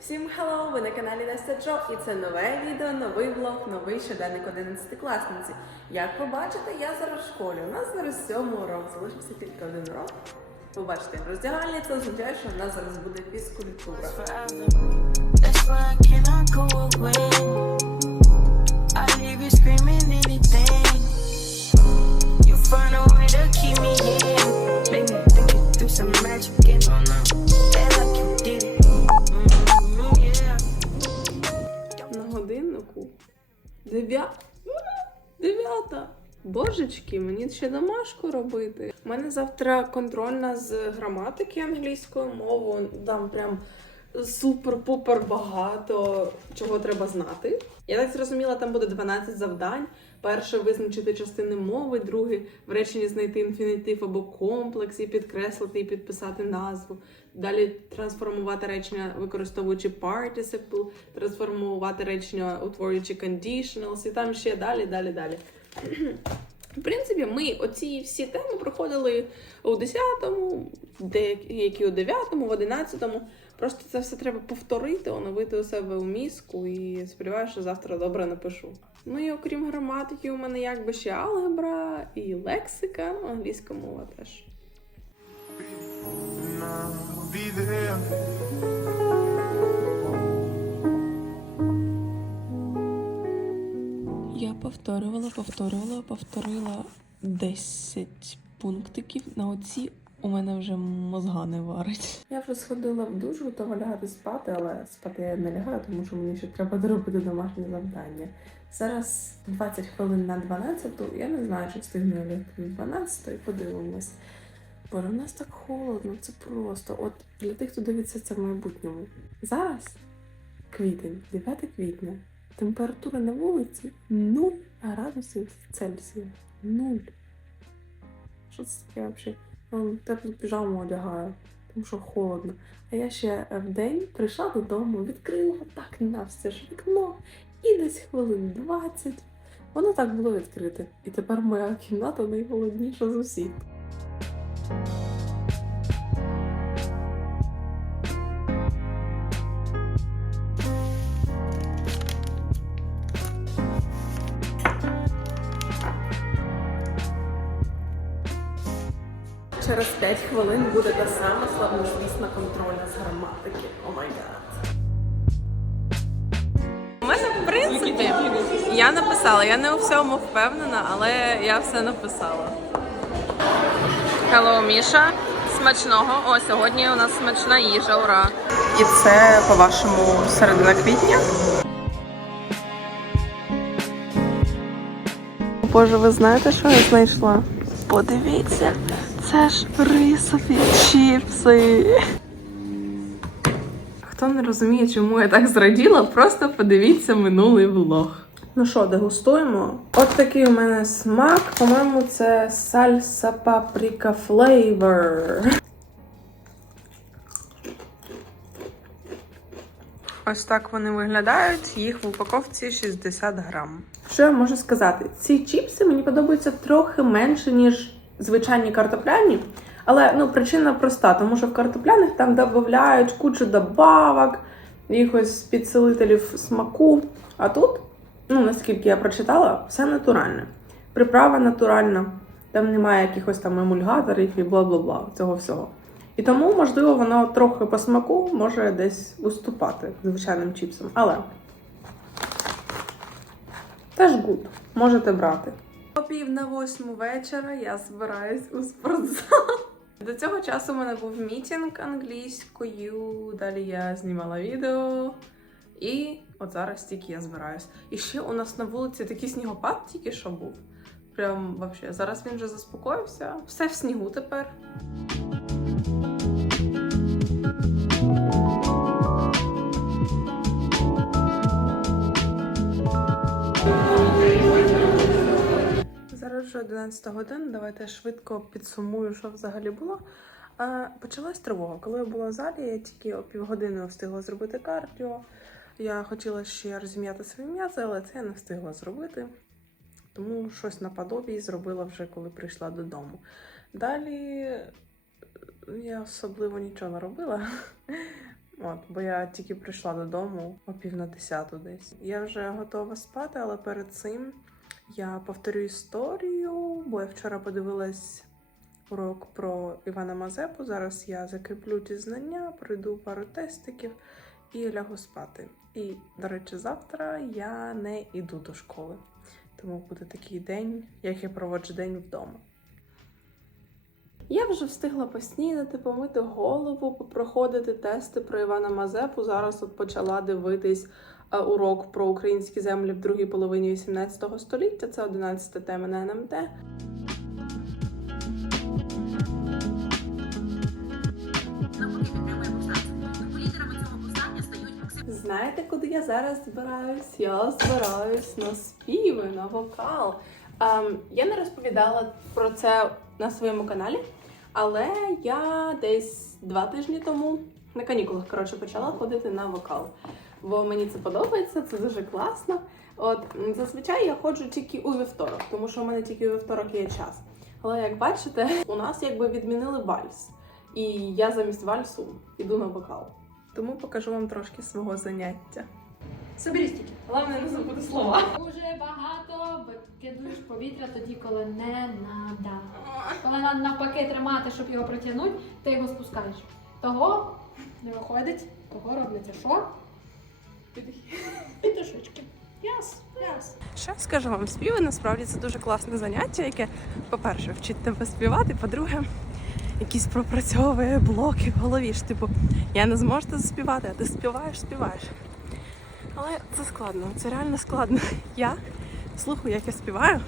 Всім hello! Ви на каналі Настя Джо і це нове відео, новий влог, новий щоденник 11 класниці. Як ви бачите, я зараз в школі. У нас зараз 7 урок, залишився тільки один урок. Ви бачите, роздягальня це означає, що в нас зараз буде фізкультура. Screaming anything. You find a way to keep me in. Do some magic and oh no. Feel like you did it. Mm, yeah. На годиннику. Дев'я... Дев'ята. Божечки, мені ще домашку робити. У мене завтра контрольна з граматики англійською мовою. Там прям супер-пупер багато чого треба знати. Я так зрозуміла, там буде 12 завдань. Перше визначити частини мови, друге в реченні знайти інфінітив або комплекс і підкреслити і підписати назву. Далі трансформувати речення, використовуючи participle, трансформувати речення, утворюючи conditionals, і там ще далі, далі, далі. В принципі, ми оці всі теми проходили у 10-му, деякі у 9-му, в 11-му. Просто це все треба повторити, оновити у себе у мізку і сподіваюся, що завтра добре напишу. Ну і окрім граматики, у мене якби ще алгебра і лексика, ну, англійська мова теж. Я повторювала, повторювала, повторила 10 пунктиків. На оці у мене вже мозга не варить. Я вже сходила в душ, готова лягати спати, але спати я не лягаю, тому що мені ще треба доробити домашнє завдання. Зараз 20 хвилин на 12, я не знаю, чи встигну лягти на 12, подивимось. Боже, у нас так холодно, це просто. От для тих, хто дивиться це в майбутньому. Зараз квітень, 9 квітня. Температура на вулиці 0 градусів Цельсія. 0. Що це таке взагалі? Теплу піжаму одягаю, тому що холодно. А я ще в день прийшла додому, відкрила так на все ж вікно, і десь хвилин 20. Воно так було відкрите. І тепер моя кімната найголодніша з усіх. Через 5 хвилин буде та сама славнозвісна контрольна з граматики. О май гад. У мене, в принципі, я написала. Я не у всьому впевнена, але я все написала. Hello, Міша. Смачного. О, сьогодні у нас смачна їжа, ура. І це, по-вашому, середина квітня. Боже, ви знаєте, що я знайшла? Подивіться, це ж рисові чіпси. Хто не розуміє, чому я так зраділа, просто подивіться минулий влог. Ну що, дегустуємо? От такий у мене смак. По-моєму, це сальса паприка флейвор. Ось так вони виглядають. Їх в упаковці 60 грам. Що я можу сказати? Ці чіпси мені подобаються трохи менше, ніж звичайні картопляні. Але ну, причина проста, тому що в картопляних там додають кучу добавок, якихось підсилителів смаку. А тут, ну наскільки я прочитала, все натуральне. Приправа натуральна, там немає якихось там емульгаторів і бла-бла-бла, цього всього. І тому, можливо, воно трохи по смаку може десь уступати звичайним чіпсам. Але теж гуд, можете брати. О пів на восьму вечора я збираюсь у спортзал. До цього часу у мене був мітінг англійською, далі я знімала відео. І от зараз тільки я збираюсь. І ще у нас на вулиці такий снігопад тільки що був. Прям вообще. Зараз він вже заспокоївся. Все в снігу тепер. Вже 11 година. Давайте швидко підсумую, що взагалі було. Почалась тривога. Коли я була в залі, я тільки о півгодини встигла зробити кардіо. Я хотіла ще розім'яти свої м'язи, але це я не встигла зробити. Тому щось наподобі зробила вже, коли прийшла додому. Далі я особливо нічого не робила. От, бо я тільки прийшла додому о пів на десяту десь. Я вже готова спати, але перед цим я повторю історію, бо я вчора подивилась урок про Івана Мазепу. Зараз я закріплю ті знання, пройду пару тестиків і лягу спати. І, до речі, завтра я не йду до школи. Тому буде такий день, як я проводжу день вдома. Я вже встигла поснідати, помити голову, попроходити тести про Івана Мазепу. Зараз от почала дивитись урок про українські землі в другій половині 18 століття. Це 11 тема на НМТ. Знаєте, куди я зараз збираюсь? Я збираюсь на співи, на вокал. Ем, я не розповідала про це на своєму каналі, але я десь два тижні тому на канікулах коротше почала ходити на вокал. Бо мені це подобається, це дуже класно. От зазвичай я ходжу тільки у вівторок, тому що в мене тільки у вівторок є час. Але як бачите, у нас якби відмінили вальс, і я замість вальсу йду на вокал. Тому покажу вам трошки свого заняття. Соберись тільки. Головне не забути слова. Дуже багато викидуєш повітря тоді, коли не надо. Коли надо навпаки тримати, щоб його притягнути, ти його спускаєш. Того не виходить, того робиться що? Підушечки. Яс, яс. Що я скажу вам, співи насправді це дуже класне заняття, яке, по-перше, вчить тебе співати, по-друге, якісь пропрацьовує блоки в голові. ж, Типу, я не зможу це заспівати, а ти співаєш, співаєш. Але це складно, це реально складно. Я слухаю, як я співаю.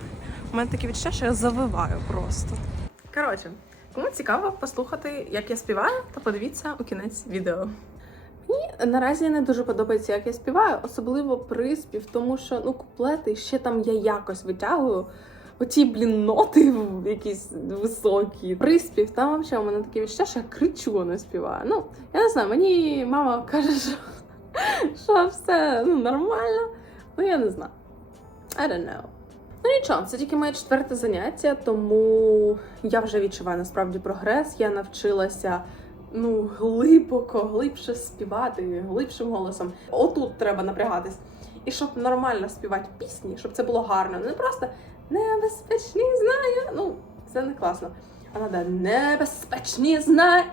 У мене таке відчуття, що я завиваю просто. Коротше, кому цікаво послухати, як я співаю, то подивіться у кінець відео. Мені наразі не дуже подобається, як я співаю, особливо приспів, тому що ну куплети ще там я якось витягую. Оті, блін, ноти якісь високі. Приспів, там взагалі у мене таке відчуття, що я кричу, не співаю. Ну, я не знаю, мені мама каже, що, що все ну, нормально. Ну, я не знаю. I don't know. Ну нічого, це тільки моє четверте заняття, тому я вже відчуваю насправді прогрес. Я навчилася ну, глибоко, глибше співати, глибшим голосом. Отут треба напрягатись. І щоб нормально співати пісні, щоб це було гарно. Не просто небезпечні знаю. Ну, це не класно. А треба небезпечні знаю.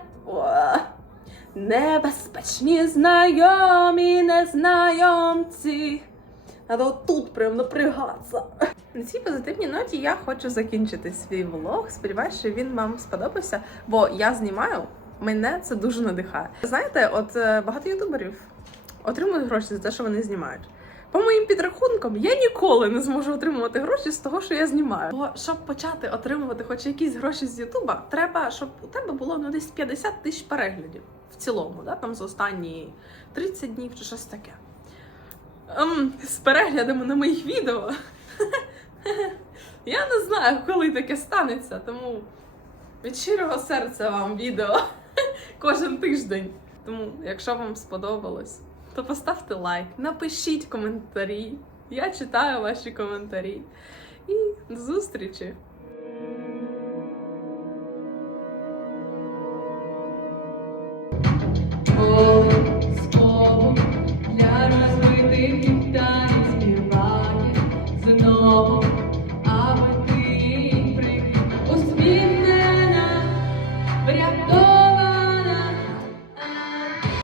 Небезпечні знайомі, незнайомці. Треба отут прям напрягатися. На цій позитивній ноті я хочу закінчити свій влог. Сподіваюся, що він вам сподобався, бо я знімаю. Мене це дуже надихає. Знаєте, от е, багато ютуберів отримують гроші за те, що вони знімають. По моїм підрахункам, я ніколи не зможу отримувати гроші з того, що я знімаю. Бо щоб почати отримувати хоч якісь гроші з Ютуба, треба, щоб у тебе було ну десь 50 тисяч переглядів в цілому, да? там за останні 30 днів чи щось таке. Ем, з переглядами на моїх відео. Я не знаю, коли таке станеться, тому від щирого серця вам відео кожен тиждень. Тому, якщо вам сподобалось, то поставте лайк, напишіть коментарі. Я читаю ваші коментарі. І до зустрічі!